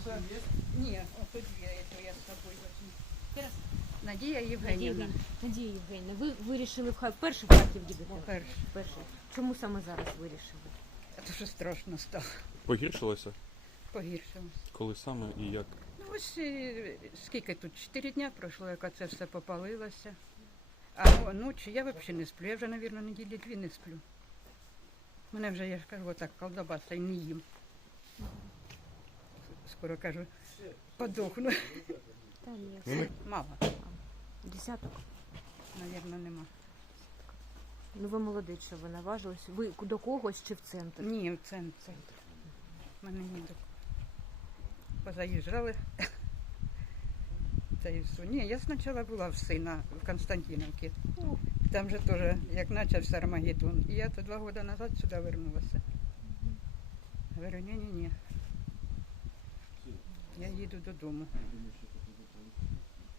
все. Ні, ото дві, то я з собою возьму. Надія Євгенівна. Надія Євгенівна, ви вирішили в Харків, вперше в Харків їдете? По-перше, Вперше. Чому саме зараз вирішили? це дуже страшно стало. Погіршилося? Погіршилося. Коли саме і як? Ну ось е, скільки тут? Чотири дня пройшло, як це все попалилося. А ночі я взагалі не сплю. Я вже, мабуть, неділі дві не сплю. Мене вже, я ж кажу, отак колдобаса і не їм. Скоро кажу, подохну. Та ні, Ну, Мало, десяток. мабуть, нема. Ну ви молодець, що ви наважились. Ви до когось чи в центр? Ні, в центр. Мене ні до. Позаїжджали. Та і все. Ні, я спочатку була в сина в Константиновці. Там же теж, як почався Армагеддон. І я то два роки назад сюди вернулася. Говорю, ні, ні, ні. Я їду додому.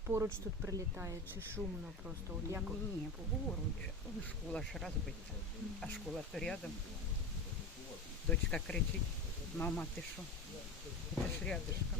Поруч тут прилітає чи шумно просто? От як Ні. Ну, Школа ж розбита. А школа то рядом. Дочка кричить, мама, ти що? Це ж рядышком.